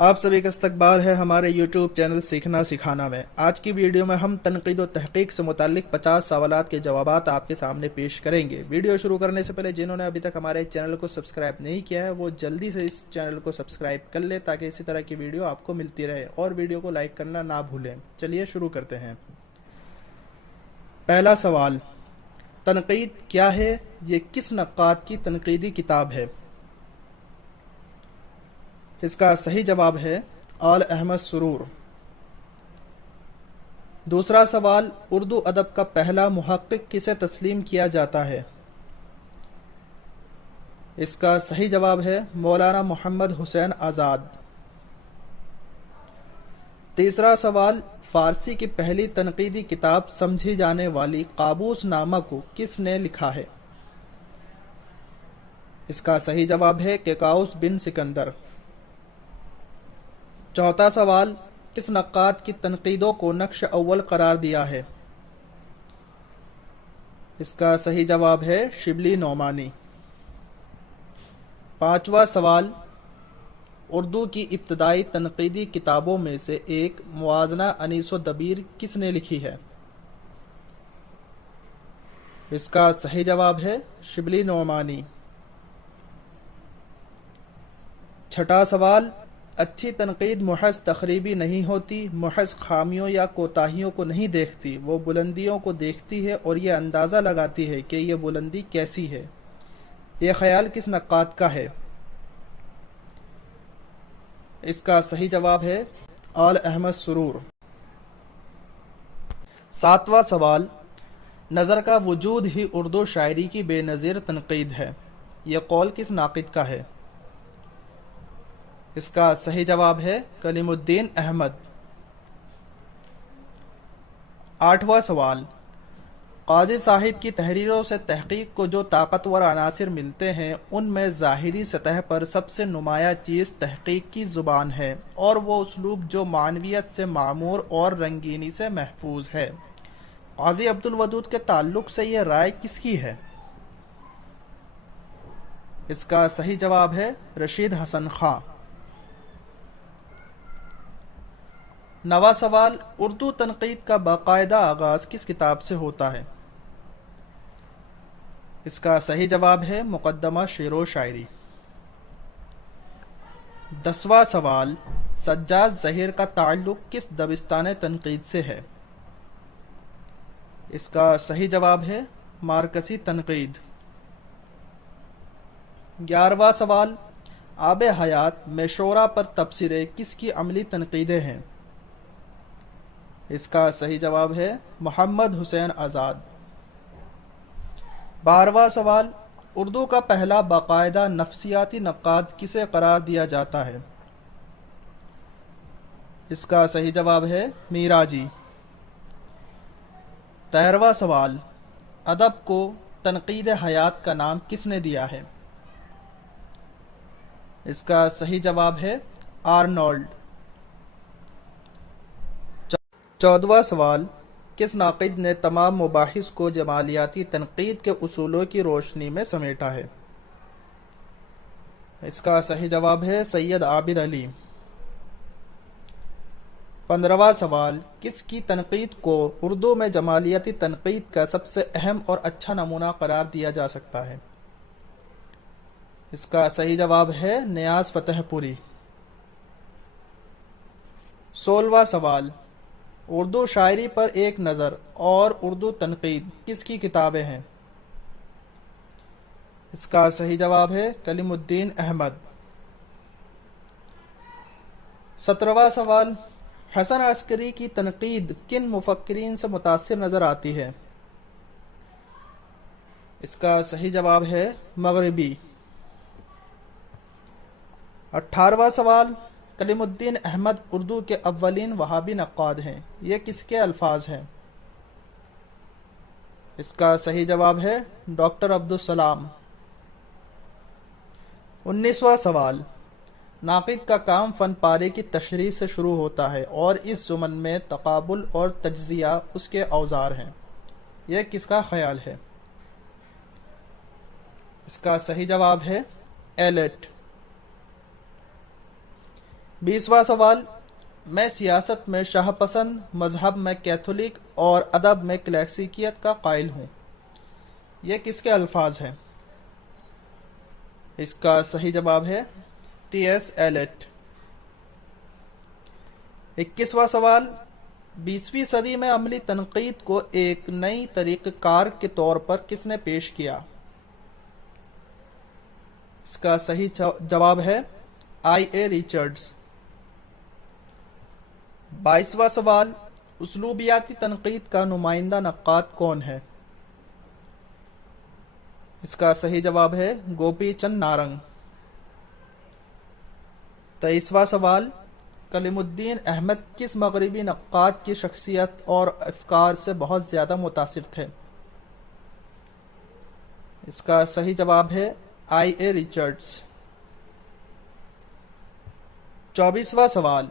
آپ سبھی کا استقبال ہے ہمارے یوٹیوب چینل سیکھنا سکھانا میں۔ آج کی ویڈیو میں ہم تنقید و تحقیق سے متعلق 50 سوالات کے جوابات آپ کے سامنے پیش کریں گے۔ ویڈیو شروع کرنے سے پہلے جنہوں نے ابھی تک ہمارے چینل کو سبسکرائب نہیں کیا ہے وہ جلدی سے اس چینل کو سبسکرائب کر لیں تاکہ اسی طرح کی ویڈیو آپ کو ملتی رہے، اور ویڈیو کو لائک کرنا نہ بھولیں۔ چلیے شروع کرتے ہیں۔ پہلا سوال، تنقید کیا ہے؟ یہ کس نقاد کی تنقیدی کتاب ہے؟ اس کا صحیح جواب ہے آل احمد سرور۔ دوسرا سوال، اردو ادب کا پہلا محقق کسے تسلیم کیا جاتا ہے؟ اس کا صحیح جواب ہے مولانا محمد حسین آزاد۔ تیسرا سوال، فارسی کی پہلی تنقیدی کتاب سمجھی جانے والی قابوس نامہ کو کس نے لکھا ہے؟ اس کا صحیح جواب ہے کیکاؤس بن سکندر۔ چوتھا سوال، کس نقاد کی تنقیدوں کو نقش اول قرار دیا ہے؟ اس کا صحیح جواب ہے شبلی نعمانی۔ پانچواں سوال، اردو کی ابتدائی تنقیدی کتابوں میں سے ایک موازنہ انیس و دبیر کس نے لکھی ہے؟ اس کا صحیح جواب ہے شبلی نعمانی۔ چھٹا سوال، اچھی تنقید محض تخریبی نہیں ہوتی، محض خامیوں یا کوتاہیوں کو نہیں دیکھتی، وہ بلندیوں کو دیکھتی ہے اور یہ اندازہ لگاتی ہے کہ یہ بلندی کیسی ہے۔ یہ خیال کس نقاد کا ہے؟ اس کا صحیح جواب ہے آل احمد سرور۔ ساتواں سوال، نظر کا وجود ہی اردو شاعری کی بے نظیر تنقید ہے، یہ قول کس ناقد کا ہے؟ اس کا صحیح جواب ہے کلیم الدین احمد۔ آٹھواں سوال، قاضی صاحب کی تحریروں سے تحقیق کو جو طاقتور عناصر ملتے ہیں ان میں ظاہری سطح پر سب سے نمایاں چیز تحقیق کی زبان ہے، اور وہ اسلوب جو معنویت سے معمور اور رنگینی سے محفوظ ہے۔ قاضی عبدالودود کے تعلق سے یہ رائے کس کی ہے؟ اس کا صحیح جواب ہے رشید حسن خان۔ نواں سوال، اردو تنقید کا باقاعدہ آغاز کس کتاب سے ہوتا ہے؟ اس کا صحیح جواب ہے مقدمہ شعر و شاعری۔ 10واں سوال، سجاد ظہیر کا تعلق کس دبستان تنقید سے ہے؟ اس کا صحیح جواب ہے مارکسی تنقید۔ 11واں سوال، آب حیات میں شعراء پر تبصرے کس کی عملی تنقیدیں ہیں؟ اس کا صحیح جواب ہے محمد حسین آزاد۔ 12واں سوال، اردو کا پہلا باقاعدہ نفسیاتی نقاد کسے قرار دیا جاتا ہے؟ اس کا صحیح جواب ہے میراجی۔ 13واں سوال، ادب کو تنقید حیات کا نام کس نے دیا ہے؟ اس کا صحیح جواب ہے آرنولڈ۔ 14واں سوال، کس ناقد نے تمام مباحث کو جمالیاتی تنقید کے اصولوں کی روشنی میں سمیٹا ہے؟ اس کا صحیح جواب ہے سید عابد علی۔ 15واں سوال، کس کی تنقید کو اردو میں جمالیاتی تنقید کا سب سے اہم اور اچھا نمونہ قرار دیا جا سکتا ہے؟ اس کا صحیح جواب ہے نیاز فتح پوری۔ 16واں سوال، اردو شاعری پر ایک نظر اور اردو تنقید کس کی کتابیں ہیں؟ اس کا صحیح جواب ہے کلیم الدین احمد۔ 17واں سوال، حسن عسکری کی تنقید کن مفکرین سے متاثر نظر آتی ہے؟ اس کا صحیح جواب ہے مغربی۔ 18واں سوال، کلیم الدین احمد اردو کے اولین وہابی نقاد ہیں، یہ کس کے الفاظ ہیں؟ اس کا صحیح جواب ہے ڈاکٹر عبدالسلام۔ 19واں سوال، ناقد کا کام فن پارے کی تشریح سے شروع ہوتا ہے اور اس ضمن میں تقابل اور تجزیہ اس کے اوزار ہیں، یہ کس کا خیال ہے؟ اس کا صحیح جواب ہے ایلیٹ۔ 20واں سوال، میں سیاست میں شاہ پسند، مذہب میں کیتھولک اور ادب میں کلاسیکیت کا قائل ہوں، یہ کس کے الفاظ ہیں؟ اس کا صحیح جواب ہے ٹی ایس ایلیٹ۔ 21واں سوال، 20ویں صدی میں عملی تنقید کو ایک نئی طریقہ کار کے طور پر کس نے پیش کیا؟ اس کا صحیح جواب ہے آئی اے ریچرڈز۔ 22واں سوال، اسلوبیاتی تنقید کا نمائندہ نقاد کون ہے؟ اس کا صحیح جواب ہے گوپی چند نارنگ۔ 23واں سوال، کلیم الدین احمد کس مغربی نقاد کی شخصیت اور افکار سے بہت زیادہ متاثر تھے؟ اس کا صحیح جواب ہے آئی اے ریچرڈز۔ 24واں سوال،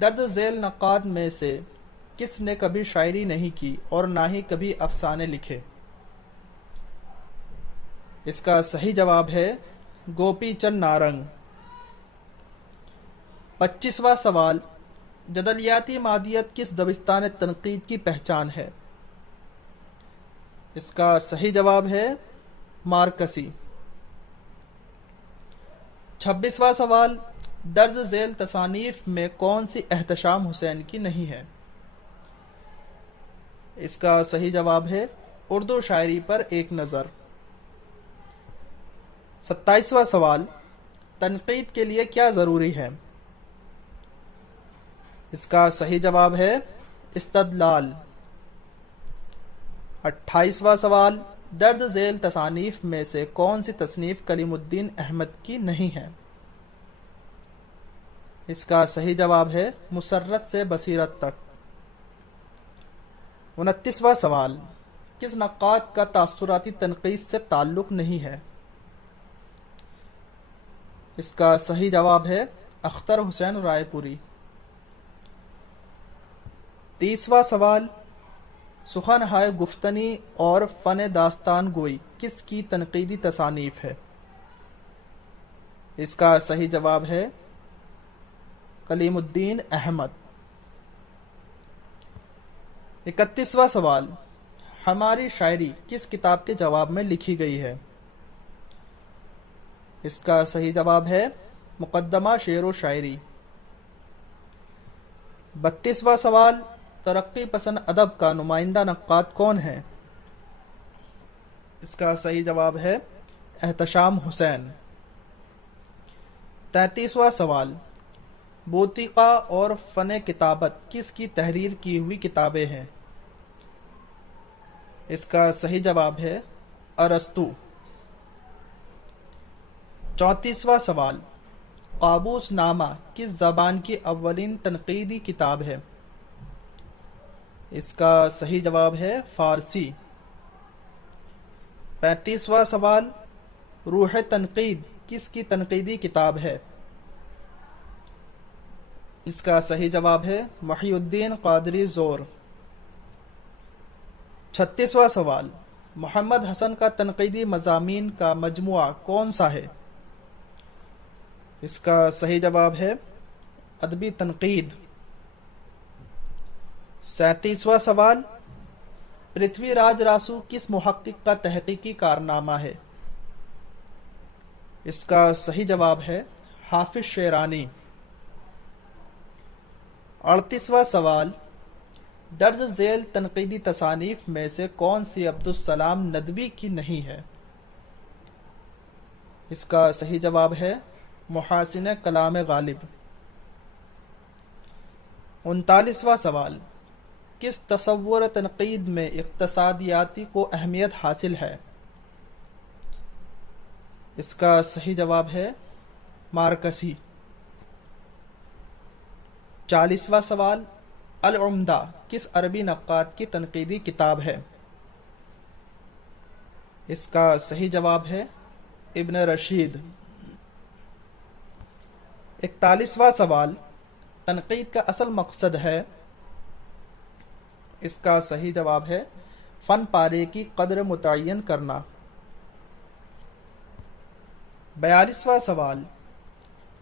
درج ذیل نقاد میں سے کس نے کبھی شاعری نہیں کی اور نہ ہی کبھی افسانے لکھے؟ اس کا صحیح جواب ہے گوپی چند نارنگ۔ 25واں سوال، جدلیاتی مادیت کس دبستان تنقید کی پہچان ہے؟ اس کا صحیح جواب ہے مارکسی۔ 26واں سوال، درج ذیل تصانیف میں کون سی احتشام حسین کی نہیں ہے؟ اس کا صحیح جواب ہے اردو شاعری پر ایک نظر۔ 27واں سوال، تنقید کے لیے کیا ضروری ہے؟ اس کا صحیح جواب ہے استدلال۔ 28واں سوال، درج ذیل تصانیف میں سے کون سی تصنیف کلیم الدین احمد کی نہیں ہے؟ اس کا صحیح جواب ہے مسرت سے بصیرت تک۔ 29واں سوال، کس نقاد کا تاثراتی تنقید سے تعلق نہیں ہے؟ اس کا صحیح جواب ہے اختر حسین رائے پوری۔ 30واں سوال، سخن ہائے گفتنی اور فن داستان گوئی کس کی تنقیدی تصانیف ہے؟ اس کا صحیح جواب ہے کلیم الدین احمد۔ 31واں سوال، ہماری شاعری کس کتاب کے جواب میں لکھی گئی ہے؟ اس کا صحیح جواب ہے مقدمہ شعر و شاعری۔ 32واں سوال، ترقی پسند ادب کا نمائندہ نقاد کون ہے؟ اس کا صحیح جواب ہے احتشام حسین۔ 33واں سوال، بوتیقا اور فن کتابت کس کی تحریر کی ہوئی کتابیں ہیں؟ اس کا صحیح جواب ہے ارسطو۔ 34واں سوال، قابوس نامہ کس زبان کی اولین تنقیدی کتاب ہے؟ اس کا صحیح جواب ہے فارسی۔ 35واں سوال، روح تنقید کس کی تنقیدی کتاب ہے؟ اس کا صحیح جواب ہے محی الدین قادری زور۔ 36واں سوال، محمد حسن کا تنقیدی مضامین کا مجموعہ کون سا ہے؟ اس کا صحیح جواب ہے ادبی تنقید۔ 37واں سوال، پرتھوی راج راسو کس محقق کا تحقیقی کارنامہ ہے؟ اس کا صحیح جواب ہے حافظ شیرانی۔ 38واں سوال، درج ذیل تنقیدی تصانیف میں سے کون سی عبدالسلام ندوی کی نہیں ہے؟ اس کا صحیح جواب ہے محاسن کلام غالب۔ 39واں سوال، کس تصور تنقید میں اقتصادیاتی کو اہمیت حاصل ہے؟ اس کا صحیح جواب ہے مارکسی۔ 40واں سوال، العمدہ کس عربی نقاد کی تنقیدی کتاب ہے؟ اس کا صحیح جواب ہے ابن رشید۔ 41واں سوال، تنقید کا اصل مقصد ہے؟ اس کا صحیح جواب ہے فن پارے کی قدر متعین کرنا۔ 42واں سوال،